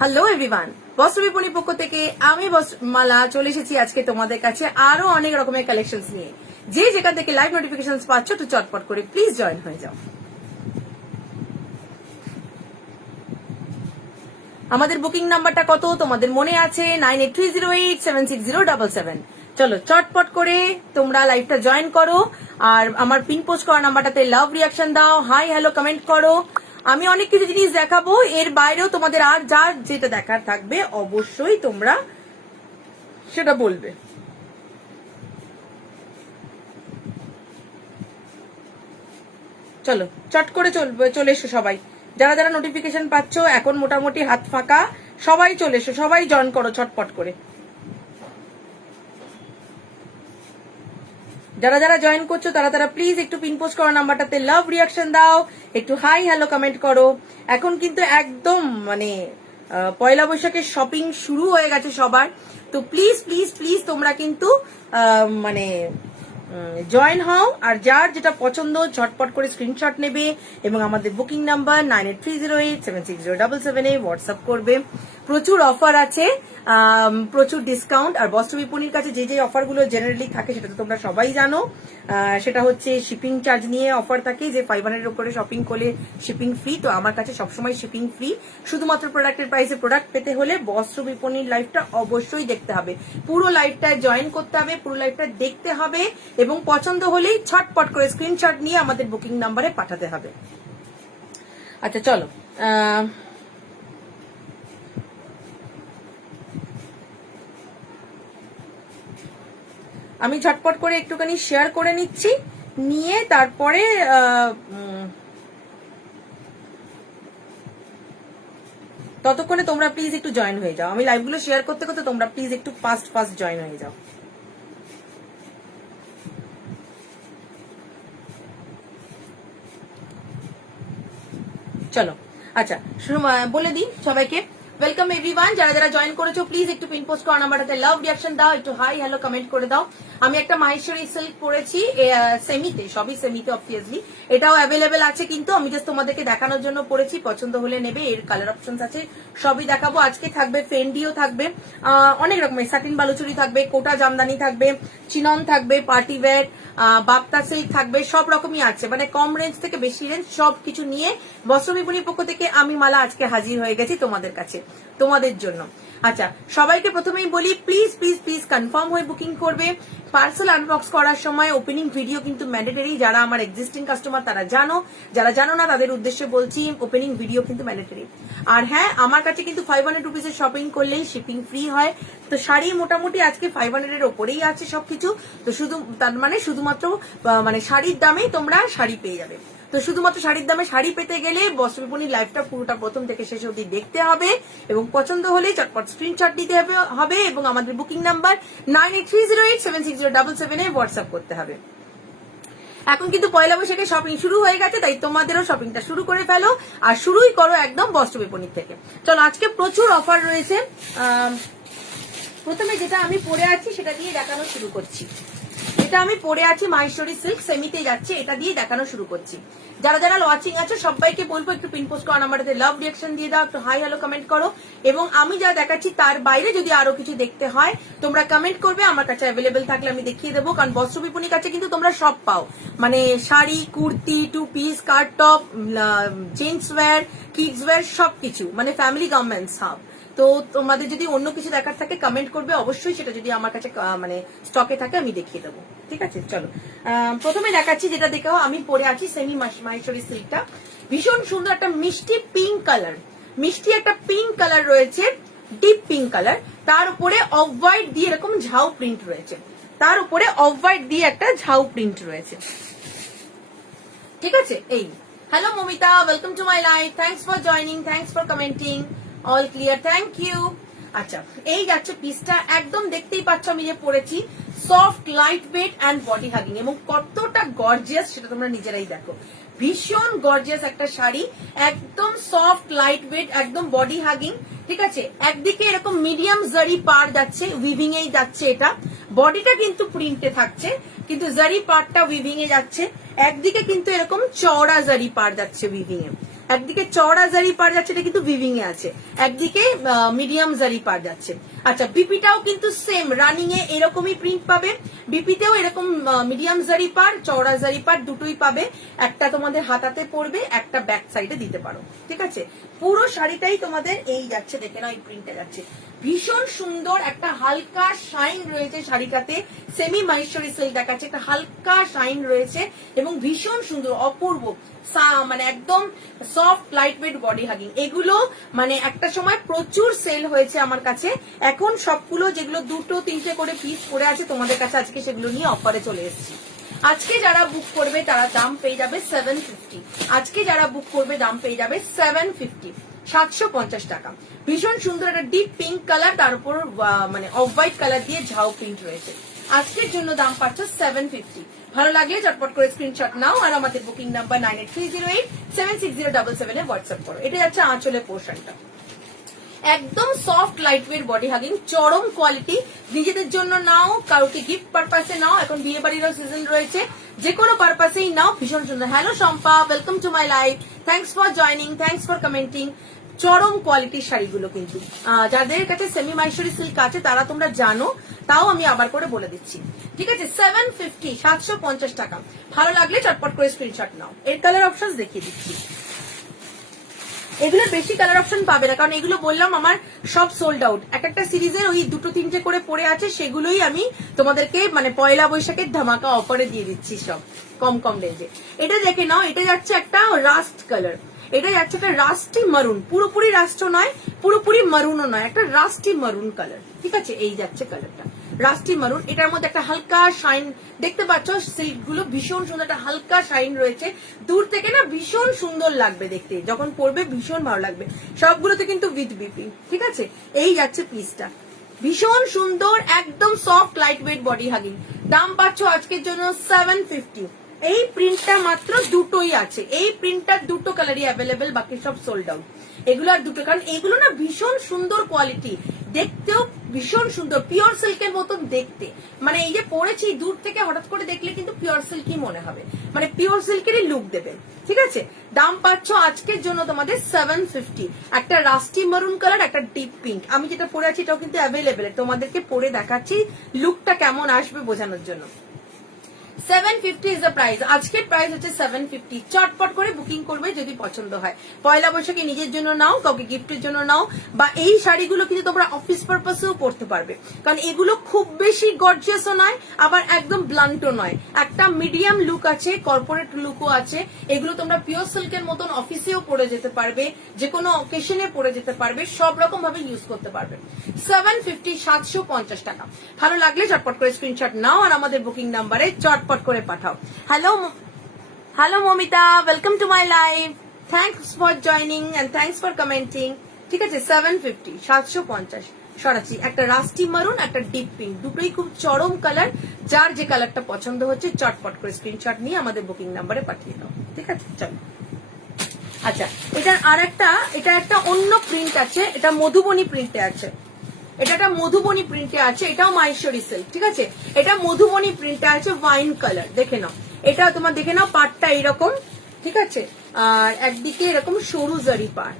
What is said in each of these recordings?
Hello everyone, বস্ত্র বিপণী পক্ষ থেকে আমি মালা চলে এসেছি আজকে তোমাদের কাছে আরো অনেক রকমের কালেকশনস নিয়ে। যে যেখান থেকে লাইভ নোটিফিকেশন পাচ্ছ তো চটপট করে প্লিজ জয়েন হয়ে যাও। আমাদের বুকিং নাম্বারটা কত তোমাদের মনে আছে? 9830876077। চলো চটপট করে তোমরা লাইভটা জয়েন করো আর আমার পিন পোস্ট করা নাম্বারটাতে লাভ রিয়াকশন দাও, হাই হ্যালো কমেন্ট করো। আমি অনেক কিছু জিনিস দেখাবো, এর বাইরেও তোমাদের আর যার যেটা দেখার থাকবে অবশ্যই তোমরা সেটা বলবে। চলো চট করে চলে এসো সবাই, যারা যারা নোটিফিকেশন পাচ্ছ এখন মোটামুটি হাত ফাঁকা, সবাই চলে এসো, সবাই জয়েন করো চটপট করে। যারা যারা জয়েন করছো তারা তারা প্লিজ একটু পিন পোস্ট করা নাম্বারটাতে লাভ রিয়াকশন দাও, একটু হাই হ্যালো কমেন্ট করো। এখন কিন্তু একদম মানে পয়লা বৈশাখের শপিং শুরু হয়ে গেছে সবার, তো প্লিজ প্লিজ প্লিজ তোমরা কিন্তু মানে জয়েন হও আর যার যেটা পছন্দ ঝটপট করে স্ক্রিনশট নেবে এবং আমাদের বুকিং নাম্বার 9830876077 হোয়াটসঅ্যাপ করবে। প্রচুর অফার আছে, প্রচুর ডিসকাউন্ট, আর বস্ত্র বিপণীর কাছে যে যে অফারগুলো জেনারেলি থাকে সেটা তো তোমরা সবাই জানো। সেটা হচ্ছে শিপিং চার্জ নিয়ে অফার থাকে, যে 500 এর উপরে শপিং করলে শিপিং ফ্রি। তো আমার কাছে সবসময় শিপিং ফ্রি, শুধুমাত্র প্রোডাক্টের প্রাইসে প্রোডাক্ট পেতে হলে বস্ত্র বিপণীর লাইভটা অবশ্যই দেখতে হবে, পুরো লাইভটা জয়েন করতে হবে, পুরো লাইভটা দেখতে হবে এবং পছন্দ হলেই ছটপট করে স্ক্রিনশট নিয়ে আমাদের বুকিং নাম্বারে পাঠাতে হবে। আচ্ছা চলো আমি ঝটপট করে একটুখানি শেয়ার করে নিচ্ছি, নিয়ে তারপরে ততক্ষণে তোমরা প্লিজ একটু জয়েন হয়ে যাও। আমি লাইভগুলো শেয়ার করতে করতে তোমরা প্লিজ একটু ফাস্ট জয়েন হয়ে যাও। চলো আচ্ছা বলে দিই সবাইকে, ওয়েলকাম এভরিওয়ান। যারা যারা জয়েন করেছো প্লিজ একটু পিন পোস্ট করা নাম্বারটাতে লাভ রিয়াকশন দাও, একটু হাই হ্যালো কমেন্ট করে দাও। আমি একটা মাহেশ্বরী সিল্ক পরেছি সেমিতে, সবই সেমিতে অবভিয়াসলি, এটাও অ্যাভেলেবেল আছে, কিন্তু আমি জাস্ট তোমাদেরকে দেখানোর জন্য পরেছি, পছন্দ হলে নেবে। এর কালার অপশনস আছে, সবই দেখাবো আজকে। থাকবে ফেন্ডিও থাকবে, অনেক রকমের সাটিন বালুচুরি থাকবে, কোটা জামদানি থাকবে, চিনন থাকবে, পার্টি ওয়্যার, বাপ্তা সিল্ক থাকবে, সব রকমই আছে, মানে কম রেঞ্জ থেকে বেশি রেঞ্জ সবকিছু নিয়ে বস্ত্র বিপণীর পক্ষ থেকে আমি মালা আজকে হাজির হয়ে গেছি তোমাদের কাছে, তোমাদের জন্য। আচ্ছা সবাইকে প্রথমেই বলি প্লিজ প্লিজ প্লিজ কনফার্ম হয়ে বুকিং করবে। পার্সেল আনবক্স করার সময় ওপেনিং ভিডিও কিন্তু ম্যান্ডেটরি, যারা আমার এক্সিস্টিং কাস্টমার তারা জানো, যারা জানো না তাদের উদ্দেশ্যে বলছি ওপেনিং ভিডিও কিন্তু ম্যান্ডেটরি। আর হ্যাঁ, আমার কাছে কিন্তু 500 রুপিসের শপিং করলেই শিপিং ফ্রি হয়। তো শাড়ি মোটামুটি আজকে 500 এর ওপরেই আছে সবকিছু, তো শুধু তার মানে শুধুমাত্র মানে শাড়ির দামেই তোমরা শাড়ি পেয়ে যাবে। তো শুধুমাত্র শাড়ির দামে শাড়ি পেতে গেলে বস্ত্র বিপণীর লাইভটা পুরোটা প্রথম থেকে শেষ অবধি দেখতে হবে এবং পছন্দ হলে চটপট স্ক্রিনশট দিতে হবে এবং আমাদের বুকিং নাম্বার 9830876077 হোয়াটসঅ্যাপ করতে হবে। এখন কিন্তু পয়লা বৈশাখে শপিং শুরু হয়ে গেছে, তাই তোমাদেরও শপিংটা শুরু করে ফেলো আর শুরুই করো একদম বস্ত্র বিপণী থেকে। চলো আজকে প্রচুর অফার রয়েছে। প্রথমে যেটা আমি পরে আছি সেটা দিয়ে দেখানো শুরু করছি। এটা আমি পরে আছি মাহেশ্বরী সিল্ক সেমিতে যাচ্ছে, এটা দিয়ে দেখানো শুরু করছি। যারা যারা ওয়াচিং আছে সবাইকে বলবো একটু পিন পোস্ট করা নাম্বারটাতে লাভ রিয়াকশন দিয়ে দাও, একটু হাই হ্যালো কমেন্ট করো এবং আমি যা দেখাচ্ছি তার বাইরে যদি আরো কিছু দেখতে হয় তোমরা কমেন্ট করবে, আমার কাছে অ্যাভেলেবেল থাকলে আমি দেখিয়ে দেবো। কারণ বস্ত্র বিপণীর কাছে কিন্তু তোমরা সব পাও, মানে sari, kurti, two piece, skirt top, gents wear, kids wear সবকিছু, মানে ফ্যামিলি গার্মেন্টস হাব। তো তোমাদের যদি অন্য কিছু দেখার থাকে কমেন্ট করবে অবশ্যই, সেটা যদি আমার কাছে মানে স্টকে থাকে আমি দেখিয়ে দেবো, ঠিক আছে। চলো প্রথমে দেখাচ্ছি যেটা দেখো আমি পরে আছি সেমি মাহেশ্বরী সিল্কটা, ভীষণ সুন্দর একটা মিষ্টি পিঙ্ক কালার, মিষ্টি একটা পিঙ্ক কালার রয়েছে, ডিপ পিঙ্ক কালার, তার উপরে অফ হোয়াইট দিয়ে এরকম ঝাউ প্রিন্ট রয়েছে, তার উপরে অফ হোয়াইট দিয়ে একটা ঝাউ প্রিন্ট রয়েছে, ঠিক আছে। এই hello Momita, welcome to my life, thanks for joining, thanks for commenting, all clear, thank you. আচ্ছা এই যাচ্ছে পিসটা, একদম দেখতেই পাচ্ছ আমি যে পরেছি, soft light weight and body hugging এবং কতটা গর্জিয়াস সেটা তোমরা নিজেরাই দেখো। ভীষণ গর্জিয়াস একটা শাড়ি, একদম সফট লাইট ওয়েট, একদম বডি হাগিং, ঠিক আছে। একদিকে এরকম মিডিয়াম জারি পার যাচ্ছে, উইভিং এই যাচ্ছে, এটা বডিটা কিন্তু প্রিন্টে থাকছে কিন্তু জারি পারটা উইভিং এ যাচ্ছে, একদিকে কিন্তু এরকম চওড়া জারি পার যাচ্ছে উইভিং এ। একদিকে চওড়া জারি পার যাচ্ছে, এটা কিন্তু উইভিং এ আছে, একদিকে মিডিয়াম জারি পার যাচ্ছে। আচ্ছা, বিপিটাও কিন্তু সেম রানিং এ এরকমই প্রিন্ট পাবে, বিপিতেও এরকম মিডিয়াম জারি পার চওড়া জারি পার দুটোই পাবে। একটা তোমাদের হাতাতে পড়বে, একটা ব্যাক সাইডে দিতে পারো, ঠিক আছে। পুরো শাড়িটাই তোমাদের এই যাচ্ছে, দেখে নাও এই প্রিন্টটা যাচ্ছে, ভীষণ সুন্দর একটা হালকা শাইন রয়েছে শাড়িটাতে, সেমি মাহেশ্বরী সিল্ক দেখাচ্ছে, একটা হালকা শাইন রয়েছে এবং ভীষণ সুন্দর অপূর্ব, মানে একদম soft light weight body hugging. এগুলো মানে একটা সময় প্রচুর সেল হয়েছে আমার কাছে, এখন সবগুলো যেগুলো 2-3টে করে পিস পড়ে আছে তোমাদের কাছে আজকে সেগুলো নিয়ে অফারে চলে এসেছি। আজকে যারা বুক করবে তারা দাম পেয়ে যাবে 750, আজকে যারা বুক করবে দাম পেয়ে যাবে 750, 750 টাকা। ভীষণ সুন্দর একটা ডিপ পিঙ্ক কালার, তার উপর মানে অফ হোয়াইট কালার দিয়ে ঝাউ প্রিন্ট রয়েছে। আজকের জন্য দাম পাচ্ছ 750। ভালো লাগলে চটপট করে স্ক্রিনশট নাও আর আমাদের বুকিং নাম্বার 9830876077 এ হোয়াটসঅ্যাপ করো। এটা যাচ্ছে আঁচলের পোর্শনটা, একদম soft light weight body hugging, চরম কোয়ালিটি। নিজেদের জন্য নাও, কাউকে গিফট পারপাসে নাও, এখন বিয়ে বাড়িরও সিজন রয়েছে, যে কোনো পারপাসেই নাও, ভীষণ সুন্দর। Hello Shampa, welcome to my life, thanks for joining, thanks for commenting. চরম কোয়ালিটির শাড়িগুলো কিন্তু যাদের কাছে সেমি মাহেশ্বরী সিল্ক আছে তারা তোমরা জানো, তাও আমি আবার করে বলে দিচ্ছি, ঠিক আছে। 750, 750 টাকা। ভালো লাগলে চটপট করে স্ক্রিনশট নাও। এর কালার অপশন দেখিয়ে দিচ্ছি, এগুলো বেশি কালার অপশন পাবে না, কারণ এগুলো বললাম আমার সব সোল্ড আউট। একটা সিরিজের ওই 2-3টে করে পড়ে আছে, সেগুলোই আমি তোমাদেরকে মানে পয়লা বৈশাখের ধামাকা অফারে দিয়ে দিচ্ছি সব কম কম রেঞ্জে। এটা দেখে নাও, এটা যাচ্ছে একটা রাস্ট কালার, এটা যাচ্ছে একটা রাস্টি মারুন, পুরোপুরি রাস্ট নয় পুরোপুরি মারুনও নয়, একটা রাস্টি মারুন কালার, ঠিক আছে। এই যাচ্ছে কালারটা রাস্টি মারুন, এটার মধ্যে একটা হালকা শাইন দেখতে পাচ্ছ, সিল্ক গুলো ভীষণ সুন্দর, একটা হালকা শাইন রয়েছে, দূর থেকে না ভীষণ সুন্দর লাগবে দেখতে, যখন পরবে ভীষণ ভালো লাগবে। সবগুলোতে কিন্তু উইথ বিপি, ঠিক আছে। এই যাচ্ছে পিসটা, ভীষণ সুন্দর, একদম soft light weight body hugging. দাম পাচ্ছ আজকের জন্য 750। এই প্রিন্টটা মাত্র দুটোই আছে, এই প্রিন্টটার দুটো কালারই অ্যাভেলেবেল, বাকি সব সোল্ড আউট। এগুলো আর দুটো, কারণ এগুলো না ভীষণ সুন্দর কোয়ালিটি, দেখতেও ভীষণ সুন্দর, পিওর সিল্কের মতন দেখতে। মানে এই যে পরেছি, দূর থেকে হঠাৎ করে দেখলে কিন্তু পিওর সিল্কই মনে হবে, মানে পিওর সিল্কেরই লুক দেবে, ঠিক আছে। দাম পাচ্ছ আজকের জন্য তোমাদের 750। একটা রাস্টি মারুন কালার, একটা ডিপ পিঙ্ক। আমি যেটা পরে আছি এটাও কিন্তু অ্যাভেলেবেল, তোমাদেরকে পরে দেখাচ্ছি লুকটা কেমন আসবে বোঝানোর জন্য। 750 ইজ দ্য প্রাইস, আজকের প্রাইস হচ্ছে 750। চটপট করে বুকিং করবে যদি পছন্দ হয়। পয়লা বৈশাখে নিজের জন্য নাও, কাউকে গিফটের জন্য নাও, বা এই শাড়িগুলো কিন্তু তোমরা অফিস পারপাসেও পরতে পারবে, কারণ এগুলো খুব বেশি গর্জিয়াসও নয়, আবার একদম ব্লান্টও নয়, একটা মিডিয়াম লুক আছে, কর্পোরেট লুকও আছে। এগুলো তোমরা পিওর সিল্কের মতন অফিসেও পরে যেতে পারবে, যে কোনো অকেশনে পরে যেতে পারবে, সব রকম ভাবে ইউজ করতে পারবে। 750, 750 টাকা। ভালো লাগলে চটপট করে স্ক্রিনশট নাও আর আমাদের বুকিং নাম্বারে চটপট করে পাঠাও। Hello hello Momita, welcome to my life, thanks for joining and thanks for commenting, ঠিক আছে। 750, 750 সরাচ্ছি। একটা রাস্টি মারুন, একটা ডিপ পিঙ্ক, দুটোই খুব চরম কালার। যার যে কালারটা পছন্দ হচ্ছে চটপট করে স্ক্রিনশট নিয়ে আমাদের বুকিং নাম্বারে পাঠিয়ে দাও, ঠিক আছে। চলো, আচ্ছা, এটার আর একটা, এটা একটা অন্য প্রিন্ট আছে, এটা মধুবনী প্রিন্টে আছে, এটা একটা মধুবনী প্রিন্টে আছে, এটাও মাহেশ্বরী সিল্ক, ঠিক আছে। এটা মধুবনী প্রিন্টে আছে, ওয়াইন কালার, দেখে নাও। এটা তোমার দেখে নাও, পাটটা এরকম, ঠিক আছে, আর একদিকে এরকম সরু জারি পার,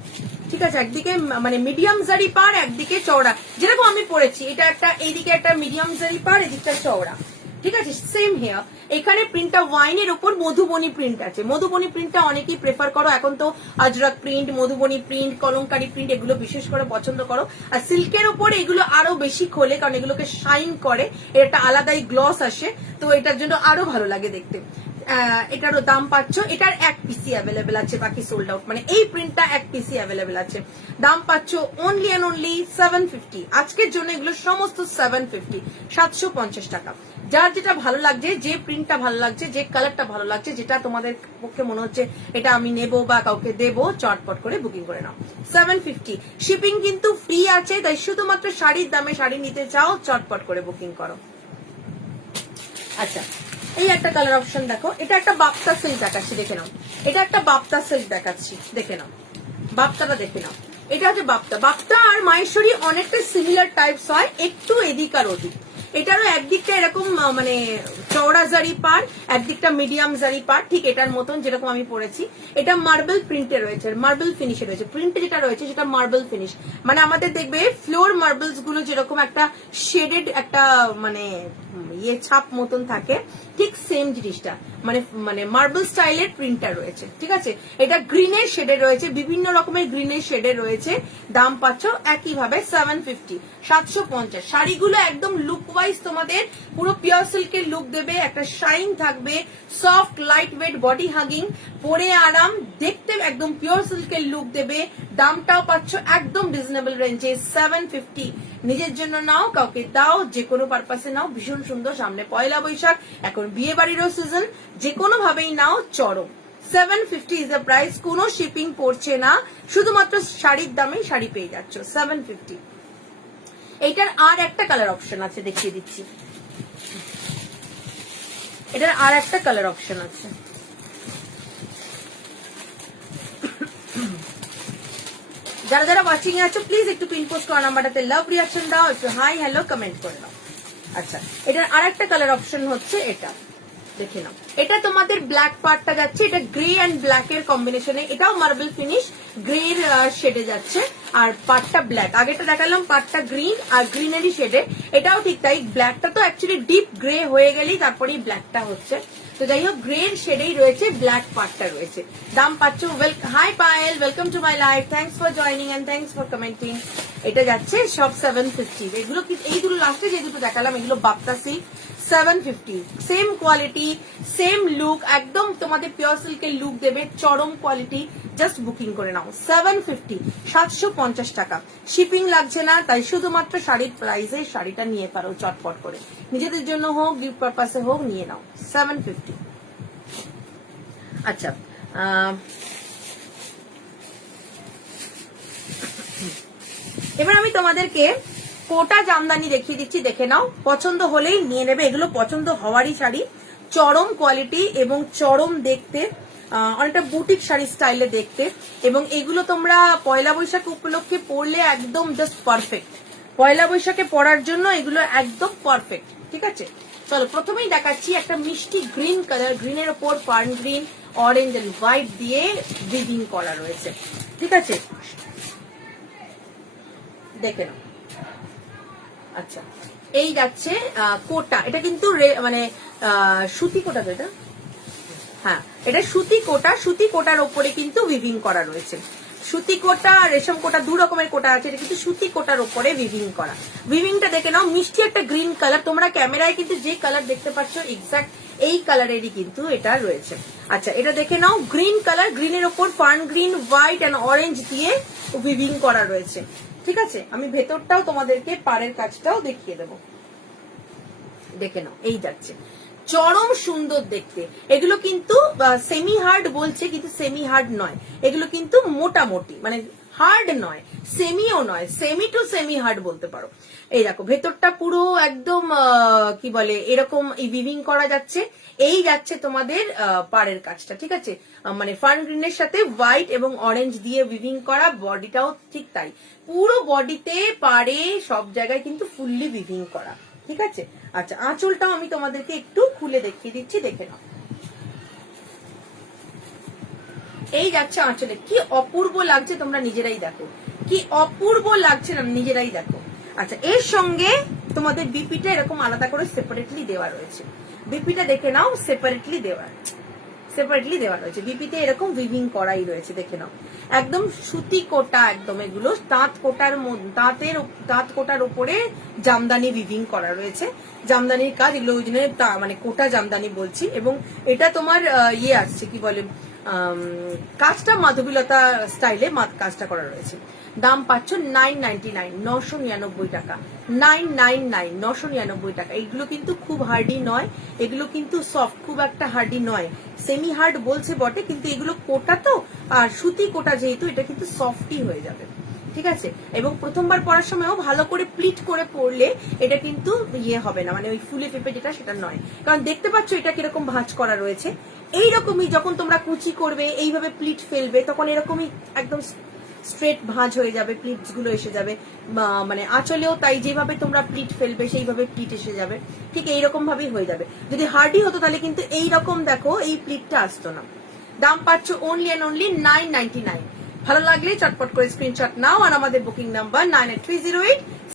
ঠিক আছে, একদিকে মানে মিডিয়াম জারি পার, একদিকে চওড়া, যেরকম আমি পরেছি। এটা একটা, এইদিকে একটা মিডিয়াম জারি পার, এদিকটা চওড়া, ঠিক আছে। সেম হেয়ার, এখানে প্রিন্টটা ওয়াইনের উপর মধুবনী প্রিন্ট আছে। মধুবনী প্রিন্টটা অনেকেই প্রেফার করো, এখন তো Ajrak print, Madhubani print, Kalamkari print এগুলো বিশেষ করে পছন্দ করো। আর সিল্কের উপর এগুলো আরো বেশি খোলে, কারণ এগুলোকে শাইন করে, এর একটা আলাদাই গ্লস আসে, তো এটার জন্য আরো ভালো লাগে দেখতে। এটারও দাম পাচ্ছ, এটার এক পিসি অ্যাভেলেবেল আছে, বাকি সোল্ড আউট, মানে এই প্রিন্টটা এক পিসি অ্যাভেলেবেল আছে। দাম পাচ্ছ অনলি এন্ড অনলি 750। আজকের জন্য এগুলো সমস্ত 750, 750 টাকা। যার যেটা ভালো লাগছে, যে প্রিন্টটা ভালো লাগছে, যে কালারটা ভালো লাগছে, যেটা তোমাদের পক্ষে মনে হচ্ছে এটা আমি নেব বা কাউকে দেবো, চটপট করে বুকিং করে নাও। 750, শিপিং কিন্তু ফ্রি আছে, তাই শুধুমাত্র শাড়ির দামে শাড়ি নিতে চাও, চটপট করে বুকিং করো। আচ্ছা, এই একটা কালার অপশন দেখো, এটা একটা বাপ্তা সিল্ক দেখাচ্ছি, দেখে নাও। এটা একটা বাপ্তা সিল্ক দেখাচ্ছি, দেখে নাও, বাপ্তাটা দেখে নাও। এটা হচ্ছে বাপ্তা। বাপ্তা আর মাহেশ্বরী অনেকটা সিমিলার টাইপস হয়, একটু এদিক আর ওদিক, এটারও একদিকটা এরকম মানে চওড়া জারি পার, একদিকটা মিডিয়াম জারি পার, ঠিক এটার মতন যেরকম আমি পরেছি। এটা মার্বেল প্রিন্টে রয়েছে, মার্বেল ফিনিশে রয়েছে। প্রিন্টে যেটা রয়েছে সেটা মার্বেল ফিনিশ, মানে আমাদের দেখবে ফ্লোর মার্বেলস গুলো যেরকম একটা শেডেড একটা মানে ইয়ে ছাপ মতন থাকে, ঠিক সেম জিনিসটা মানে মানে মার্বেল স্টাইলের প্রিন্টটা রয়েছে। ঠিক আছে, এটা গ্রিনের শেডে রয়েছে, বিভিন্ন রকমের গ্রিনের শেডে রয়েছে। দাম পাচ্ছ একইভাবে 750, 750। শাড়িগুলো একদম লুক ওয়াইজ তোমাদের পুরো পিওর সিল্কের লুক দেবে, একটা শাইন থাকবে, soft light weight body hugging, পরে আরাম, দেখতে একদম পিওর সিল্কের লুক দেবে। দামটাও পাচ্ছ একদম রিজনেবল রেঞ্জে 750। নিজের জন্য নাও, কাউকে দাও, যে কোনো পারপাসে নাও, ভীষণ সুন্দর। সামনে পয়লা বৈশাখ, এখন বিয়ে বাড়িরও সিজন, যে কোনো ভাবেই নাও চরম। 750 ইজ দ্য প্রাইস, কোনো শিপিং পড়ছে না, শুধুমাত্র শাড়ির দামেই শাড়ি পেয়ে যাচ্ছ 750। এইটার আর একটা কালার অপশন আছে, দেখিয়ে দিচ্ছি। এটার আর একটা কালার অপশন আছে। যারা যারা ওয়াচিং এ আছো প্লিজ একটু পিন পোস্ট করা নাম্বারটাতে লাভ রিয়াকশন দাও, একটু হাই হ্যালো কমেন্ট করে দাও। আচ্ছা, এটার আর একটা কালার অপশন হচ্ছে এটা, দেখে নাও। এটা তোমাদের ব্ল্যাক পার্টটা যাচ্ছে, এটা গ্রে অ্যান্ড ব্ল্যাক এর কম্বিনেশনে, এটাও মার্বেল ফিনিশ, গ্রে এর শেডে যাচ্ছে, আর পার্টটা ব্ল্যাক। আগেটা দেখালাম পার্টটা গ্রিন আর গ্রিনারি শেডে, এটাও ঠিক তাই। ব্ল্যাকটা তো অ্যাকচুয়ালি ডিপ গ্রে হয়ে গেলেই তারপরেই ব্ল্যাকটা হচ্ছে, তো যাই হোক গ্রে এর শেডেই রয়েছে, ব্ল্যাক পার্টটা রয়েছে। দাম পাচ্ছ hi Payel, welcome to my life, thanks for joining and thanks for commenting. এটা যাচ্ছে সব 750। এগুলো কি, এই দুটো লাস্টে যে দুটো দেখালাম এগুলো Bapta silk, 750। Same quality, same look, একদম তোমাদের পিওর সিল্কের লুক দেবে, চরম কোয়ালিটি। জাস্ট বুকিং করে নাও 750, 750 টাকা। শিপিং লাগছে না, তাই শুধুমাত্র শাড়ির প্রাইসে শাড়িটা নিয়ে পারো চটপট করে, নিজেদের জন্য হোক গিফট পারপাসে হোক, নিয়ে নাও 750। আচ্ছা, এবার আমি তোমাদেরকে কোটা জামদানি দেখিয়ে দিচ্ছি, দেখে নাও, পছন্দ হলেই নিয়ে নেবে। এগুলো পছন্দ হওয়ারই শাড়ি, চরম কোয়ালিটি এবং চরম দেখতে, অনেকটা বুটিক শাড়ি স্টাইলে দেখতে, এবং এগুলো তোমরা পয়লা বৈশাখ উপলক্ষে পরলে একদম জাস্ট পারফেক্ট। পয়লা বৈশাখে পরার জন্য এগুলো একদম পারফেক্ট। ঠিক আছে, চলো প্রথমেই দেখাচ্ছি একটা মিষ্টি গ্রিন কালার, গ্রিনের ওপর fern green, orange and white দিয়ে উইভিং করা রয়েছে। ঠিক আছে, দেখে নাও। আচ্ছা, এই যাচ্ছে কোটা, এটা কিন্তু মানে সুতি কোটা তো, এটা হ্যাঁ এটা সুতি কোটা, সুতি কোটার ওপরে কিন্তু উইভিং করা রয়েছে। সুতি কোটা রেশম কোটা দু রকমের কোটা আছে, এটা কিন্তু সুতি কোটার ওপরে উইভিং করা। উইভিংটা দেখে নাও, মিষ্টি একটা গ্রিন কালার, তোমরা ক্যামেরায় কিন্তু যে কালার দেখতে পাচ্ছ এক্সাক্ট এই কালারেরই কিন্তু এটা রয়েছে। আচ্ছা, এটা দেখে নাও, গ্রিন কালার, গ্রিনের ওপর fern green, white and orange দিয়ে উইভিং করা রয়েছে। ঠিক আছে, আমি ভেতরটাও তোমাদেরকে পাড়ের কাজটাও দেখিয়ে দেবো, দেখে নাও। এই যাচ্ছে, চরম সুন্দর দেখতে। এগুলো কিন্তু সেমি হার্ড বলছে, কিন্তু সেমি হার্ড নয়, এগুলো কিন্তু মোটামুটি, মানে হার্ড নয়, সেমিও নয়, সেমি টু সেমি হার্ড বলতে পারো। এই দেখো ভেতরটা পুরো একদম কি বলে এরকম উইভিং করা যাচ্ছে। এই যাচ্ছে তোমাদের পাড়ের কাজটা। ঠিক আছে, মানে ফার্ন গ্রিনের সাথে হোয়াইট এবং অরেঞ্জ দিয়ে উইভিং করা, বডিটাও ঠিক তাই, পুরো বডিতে পাড়ে সব জায়গায় কিন্তু ফুললি উইভিং করা। ঠিক আছে, আচ্ছা আঁচলটাও আমি তোমাদেরকে একটু খুলে দেখিয়ে দিচ্ছি, দেখে নাও। এই যাচ্ছে আঁচলে, কি অপূর্ব লাগছে, তোমরা নিজেরাই দেখো কি অপূর্ব লাগছে, না নিজেরাই দেখো। আচ্ছা, এর সঙ্গে তোমাদের বিপিটা এরকম আলাদা করে সেপারেটলি দেওয়া রয়েছে, বিপিটা দেখে নাও, সেপারেটলি দেওয়া রয়েছে, বিপিতে এরকম উইভিং করাই রয়েছে, দেখে নাও। একদম সুতি কোটা, একদম এগুলো তাঁত কোটার উপরে জামদানি উইভিং করা রয়েছে, জামদানির কাজ, এগুলো ওই জন্য মানে কোটা জামদানি বলছি। এবং এটা তোমার ইয়ে আসছে কি বলে, কাজটা মাধবীলতা স্টাইলে কাজটা করা রয়েছে। দাম পাচ্ছ 999, 999 টাকা, 999, 999 টাকা। এগুলো কিন্তু খুব হার্ডি নয়, এগুলো কিন্তু সফট, খুব একটা হার্ডি নয়, সেমি হার্ড বলছে বটে, কিন্তু এগুলো কোটা তো, আর সুতি কোটা যেহেতু, এটা কিন্তু সফটই হয়ে যাবে। ঠিক আছে, এবং প্রথমবার পরার সময়ও ভালো করে প্লিট করে পরলে এটা কিন্তু ইয়ে হবে না, মানে ওই ফুলে পেঁপে যেটা সেটা নয়, কারণ দেখতে পাচ্ছ এটা কিরকম ভাঁজ করা রয়েছে। এইরকমই যখন তোমরা কুচি করবে, এইভাবে প্লিট ফেলবে, তখন এরকমই একদম স্ট্রেট ভাঁজ হয়ে যাবে, প্লিটস গুলো এসে যাবে, মানে আঁচলেও তাই যেভাবে তোমরা প্লিট ফেলবে সেইভাবে প্লিট এসে যাবে, ঠিক এইরকম ভাবেই হয়ে যাবে। যদি হার্ডি হতো তাহলে কিন্তু এইরকম দেখো এই প্লিটটা আসতো না। দাম পাচ্ছ অনলি অ্যান্ড অনলি 999। ভালো লাগলে চটপট করে স্ক্রিনশট নাও আর আমাদের বুকিং নাম্বার 9830